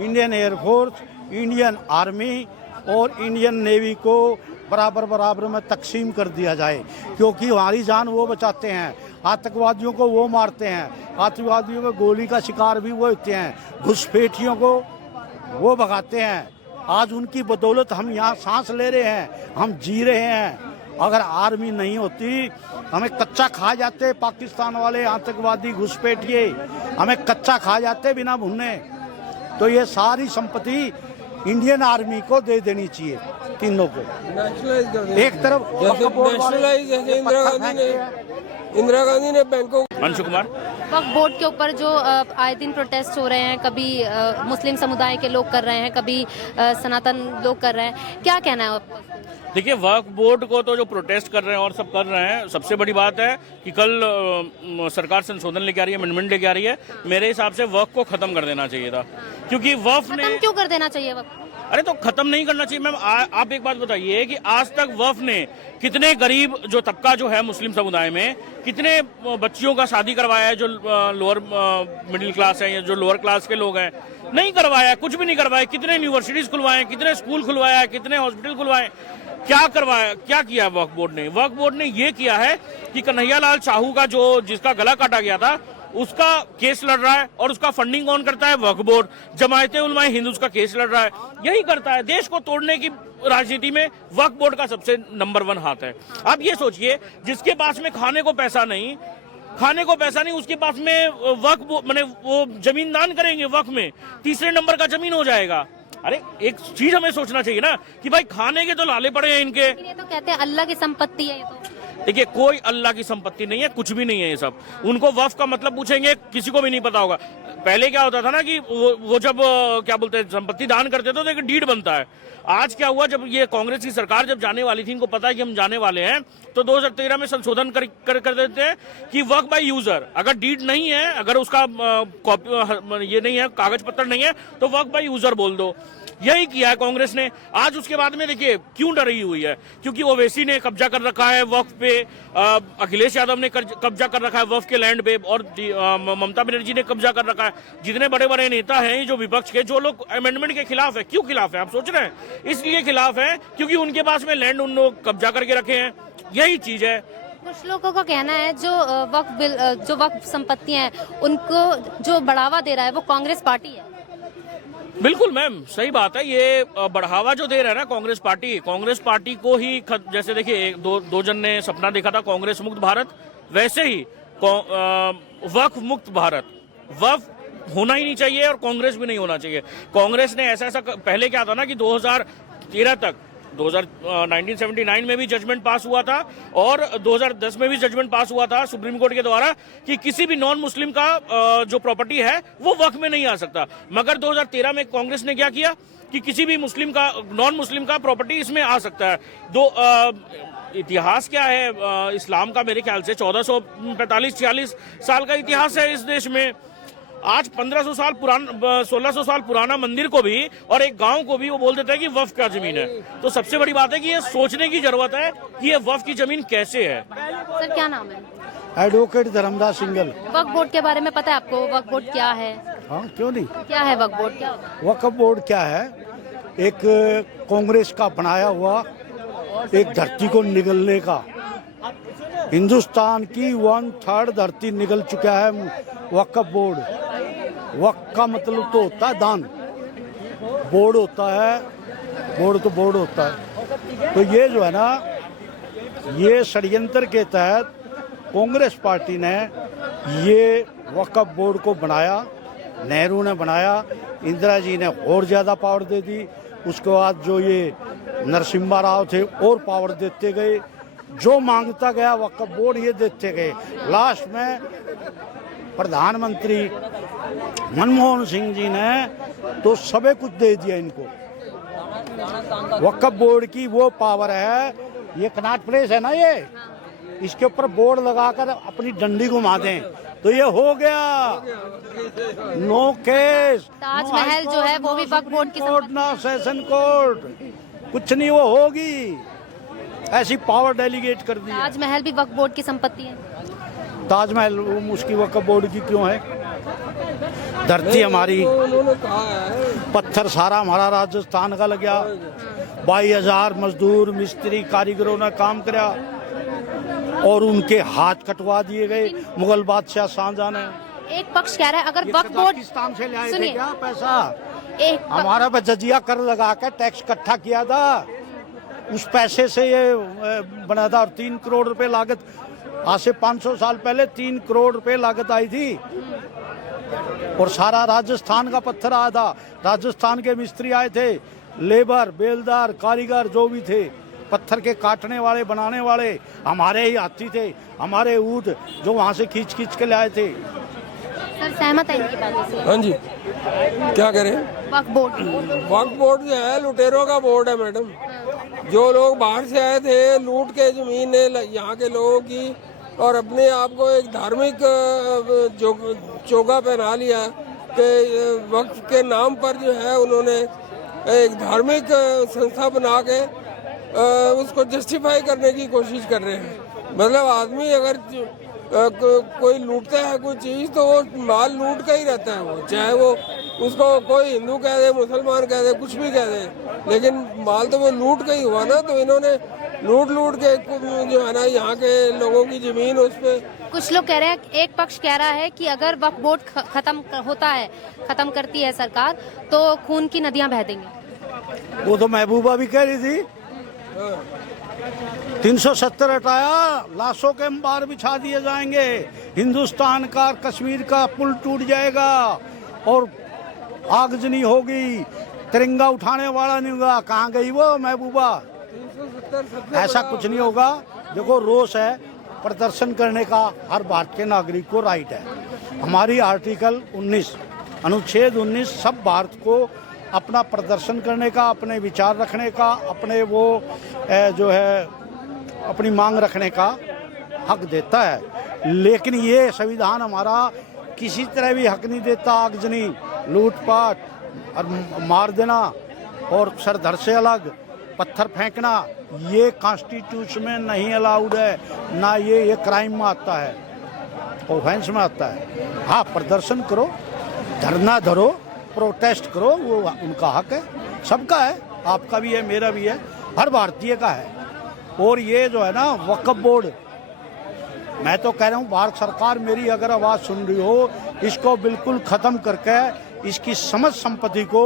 Indian air force, Indian army और Indian navy को बराबर बराबर में तकसीम कर दिया जाए, क्योंकि हमारी जान वो बचाते हैं, आतंकवादियों को वो मारते हैं, आतंकवादियों को गोली का शिकार भी वो होते हैं, घुसपैठियों को वो भगाते हैं। आज उनकी बदौलत हम यहाँ सांस ले रहे हैं, हम जी रहे हैं। अगर आर्मी नहीं होती हमें कच्चा खा जाते, पाकिस्तान वाले आतंकवादी घुसपैठिए हमें कच्चा खा जाते बिना भुने। तो ये सारी संपत्ति इंडियन आर्मी को दे देनी चाहिए, तीनों को। एक तरफ नेशनलाइज इंदिरा गांधी ने बैंकों। अंशु कुमार। वक्फ बोर्ड के ऊपर जो आए दिन प्रोटेस्ट हो रहे हैं, कभी मुस्लिम समुदाय के लोग कर रहे हैं, कभी सनातन लोग कर रहे हैं, क्या कहना है आपका? देखिए, वक्फ बोर्ड को तो जो प्रोटेस्ट कर रहे हैं और सब कर रहे हैं, सबसे बड़ी बात है कि कल सरकार संशोधन लेके आ रही है, अमेंडमेंट लेके आ रही है। मेरे हिसाब से वक्फ को खत्म कर देना चाहिए था, क्योंकि वक्फ ने खत्म क्यों कर देना चाहिए वक्फ? अरे तो खत्म नहीं करना चाहिए मैम। आप एक बात बताइए कि आज तक वक्फ ने कितने गरीब जो तबका जो है मुस्लिम समुदाय में, कितने बच्चियों का शादी करवाया है जो लोअर मिडिल क्लास है या जो लोअर क्लास के लोग हैं? नहीं करवाया, कुछ भी नहीं करवाया। कितने यूनिवर्सिटीज खुलवाए, कितने स्कूल खुलवाया, कितने हॉस्पिटल खुलवाए, क्या करवाया, क्या किया वक्फ बोर्ड ने? वक्फ बोर्ड ने ये किया है कि कन्हैयालाल साहू का जो जिसका गला काटा गया था उसका केस लड़ रहा है, और उसका फंडिंग कौन करता है? वक्फ बोर्ड। जमायते उलमाए हिंद उसका केस लड़ रहा है, यही करता है। देश को तोड़ने की राजनीति में वक्फ बोर्ड का सबसे नंबर 1 हाथ है। आप ये सोचिए, जिसके पास में खाने को पैसा नहीं, उसके पास में वक्फ माने वो जमीन दान करेंगे वक्फ में, तीसरे नंबर का जमीन हो जाएगा। अरे एक चीज हमें सोचना चाहिए ना कि भाई खाने के तो लाले पड़े हैं इनके। ये तो कहते हैं अल्लाह की संपत्ति है ये तो। देखिए, कोई अल्लाह की संपत्ति नहीं है, कुछ भी नहीं है ये सब। उनको वक्फ का मतलब पूछेंगे, किसी को भी नहीं पता होगा। पहले क्या होता था ना कि वो जब क्या बोलते हैं संपत्ति दान करते थे तो एक डीड बनता है। आज क्या हुआ, जब ये कांग्रेस की सरकार जब जाने वाली थी, इनको पता है कि हम जाने वाले हैं, तो 2013 में संशोधन कर देते हैं कि वक्फ बाय यूजर। अगर डीड नहीं है, अगर उसका ये नहीं है, कागज पत्र नहीं है, तो वक्फ बाय यूजर बोल दो। यही किया है कांग्रेस ने। आज उसके बाद में देखिए क्यों डरी हुई है, क्योंकि ओवैसी ने कब्जा कर रखा है वक्फ पे, अखिलेश यादव ने कब्जा कर रखा है वक्फ के लैंड पे, और ममता बनर्जी ने कब्जा कर रखा है। जितने बड़े बड़े नेता हैं जो विपक्ष के, जो लोग अमेंडमेंट के खिलाफ है, क्यों खिलाफ है आप सोच रहे हैं? इसलिए खिलाफ है क्योंकि उनके पास में लैंड उन लोग कब्जा करके रखे हैं, यही चीज है। कुछ लोगों का कहना है जो वक्फ संपत्तियां हैं उनको जो बढ़ावा दे रहा है वो कांग्रेस पार्टी है। बिल्कुल मैम, सही बात है। ये बढ़ावा जो दे रहा है ना कांग्रेस पार्टी को ही जैसे देखिए दो जन ने सपना देखा था कांग्रेस मुक्त भारत, वैसे ही वक्फ मुक्त भारत। वक्फ होना ही नहीं चाहिए और कांग्रेस भी नहीं होना चाहिए। कांग्रेस ने ऐसा पहले क्या था ना कि 2013 तक 1979 में भी जजमेंट पास हुआ था और 2010 में भी जजमेंट पास हुआ था सुप्रीम कोर्ट के द्वारा कि किसी भी नॉन मुस्लिम का जो प्रॉपर्टी है वो वक्फ में नहीं आ सकता। मगर 2013 में कांग्रेस ने क्या किया कि किसी भी मुस्लिम का, नॉन मुस्लिम का प्रॉपर्टी इसमें आ सकता है। इतिहास क्या है इस्लाम का? मेरे ख्याल से 1445-46 साल का इतिहास है इस देश में। आज 1500 साल पुराना, 1600 साल पुराना मंदिर को भी और एक गांव को भी वो बोल देता है कि वक्फ का जमीन है। तो सबसे बड़ी बात है कि ये सोचने की जरूरत है कि ये वक्फ की जमीन कैसे है। सर क्या नाम है? एडवोकेट धर्मदास सिंघल। वक्फ बोर्ड के बारे में पता है आपको? वक्फ बोर्ड क्या है? हाँ, क्यों नहीं। क्या है वक्फ बोर्ड? क्या वक्फ बोर्ड क्या है? एक कांग्रेस का बनाया हुआ एक धरती को निगलने का, हिंदुस्तान की 1/3 धरती निगल चुका है वक्फ बोर्ड। वक्फ का मतलब तो होता है दान, बोर्ड होता है, बोर्ड तो बोर्ड होता है। तो ये जो है ना, ये षड्यंत्र के तहत कांग्रेस पार्टी ने ये वक्फ बोर्ड को बनाया, नेहरू ने बनाया, इंदिरा जी ने और ज़्यादा पावर दे दी। उसके बाद जो ये नरसिम्हा राव थे और पावर देते गए, जो मांगता गया वक्फ बोर्ड ये देते गए। लास्ट में प्रधानमंत्री मनमोहन सिंह जी ने तो सबे कुछ दे दिया इनको। वक्फ बोर्ड की वो पावर है, ये कनॉट प्लेस है ना, ये इसके ऊपर बोर्ड लगाकर अपनी डंडी घुमा दें तो ये हो गया। नो केस, ताजमहल जो है वो भी वक्फ बोर्ड की कोर्ट, ना सेशन कोर्ट, कुछ नहीं वो होगी। ऐसी पावर डेलीगेट कर दी। ताजमहल भी वक्फ बोर्ड की संपत्ति है। ताजमहल उसकी वक्फ बोर्ड की क्यों है? धरती हमारी, तो उन्होंने कहा है। पत्थर सारा हमारा राजस्थान का लग गया। 22,000 मजदूर मिस्त्री कारीगरों ने काम किया और उनके हाथ कटवा दिए गए मुगल बादशाह शाहजहां ने। एक पक्ष कह रहा है अगर ये वक्फ बोर्ड, कजाकिस्तान से ले आए थे सुनिए। क्या पैसा? एक हमारा पे जजिया कर लगा के टैक्स इकट्ठा किया था, उस पैसे से ये बना था। और 3 करोड़ रुपए लागत, आज से 500 साल पहले 3 करोड़ रुपए लागत आई थी और सारा राजस्थान का पत्थर आया था। राजस्थान के मिस्त्री आए थे, लेबर, बेलदार, कारीगर जो भी थे, पत्थर के काटने वाले बनाने वाले हमारे ही हाथी थे, हमारे ऊंट जो वहां से खींच खींच के लाए थे। सर सहमत है इनकी बातों से? हाँ जी, क्या करें? वक्फ बोर्ड, वक्फ बोर्ड जो है लुटेरों का बोर्ड है मैडम। जो लोग बाहर से आए थे, लूट के जमीन यहाँ के लोगों की और अपने आप को एक धार्मिक चोगा पहना लिया कि वक्फ के नाम पर जो है उन्होंने एक धार्मिक संस्था बना के उसको जस्टिफाई करने की कोशिश कर रहे हैं। मतलब आदमी अगर कोई लूटता है कोई चीज़ तो वो माल लूट का ही रहता है, वो चाहे वो उसको कोई हिंदू कह दे, मुसलमान कह दे, कुछ भी कह दे, लेकिन माल तो वो लूट का ही हुआ ना। तो इन्होंने लूट के जो है ना यहाँ के लोगों की जमीन उस पर। कुछ लोग कह रहे हैं, एक पक्ष कह रहा है कि अगर वक्फ बोर्ड खत्म होता है, खत्म करती है सरकार, तो खून की नदियां बह देंगी। वो तो महबूबा भी कह रही थी। 370 हटाया, लाशों के अंबार बिछा दिए जाएंगे, हिंदुस्तान का और कश्मीर का पुल टूट जाएगा और आगजनी होगी, तिरंगा उठाने वाला नहीं होगा। कहाँ गई वो महबूबा? ऐसा कुछ नहीं होगा। देखो, रोष है, प्रदर्शन करने का हर भारतीय नागरिक को राइट है। हमारी आर्टिकल 19 अनुच्छेद 19 सब भारत को अपना प्रदर्शन करने का, अपने विचार रखने का, अपने वो जो है अपनी मांग रखने का हक देता है। लेकिन ये संविधान हमारा किसी तरह भी हक नहीं देता आगजनी, लूटपाट और मार देना और सर धड़ से अलग पत्थर फेंकना। ये कॉन्स्टिट्यूशन में नहीं अलाउड है, ना ये क्राइम में आता है, ऑफेंस में आता है। हाँ, प्रदर्शन करो, धरना धरो, प्रोटेस्ट करो, वो उनका हक है, सबका है, आपका भी है, मेरा भी है, हर भारतीय का है। और ये जो है ना वक्फ बोर्ड, मैं तो कह रहा हूँ भारत सरकार मेरी अगर आवाज़ सुन रही हो, इसको बिल्कुल ख़त्म करके इसकी समस्त संपत्ति को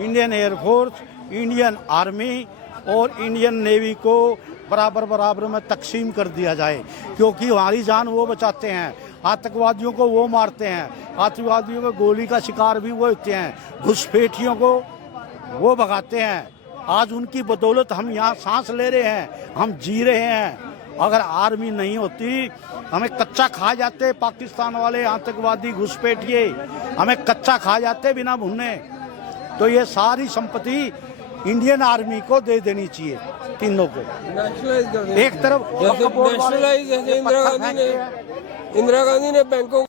इंडियन एयरफोर्स, इंडियन आर्मी और इंडियन नेवी को बराबर में तकसीम कर दिया जाए। क्योंकि हमारी जान वो बचाते हैं, आतंकवादियों को वो मारते हैं, आतंकवादियों को गोली का शिकार भी वो होते हैं, घुसपैठियों को वो भगाते हैं। आज उनकी बदौलत हम यहाँ सांस ले रहे हैं, हम जी रहे हैं। अगर आर्मी नहीं होती, हमें कच्चा खा जाते पाकिस्तान वाले आतंकवादी घुसपैठिए, हमें कच्चा खा जाते बिना भुने। तो ये सारी संपत्ति इंडियन आर्मी को दे देनी चाहिए, तीनों को। नेशनलाइज कर देना। एक तरफ जैसे नेशनलाइज, जैसे इंदिरा गांधी ने बैंकों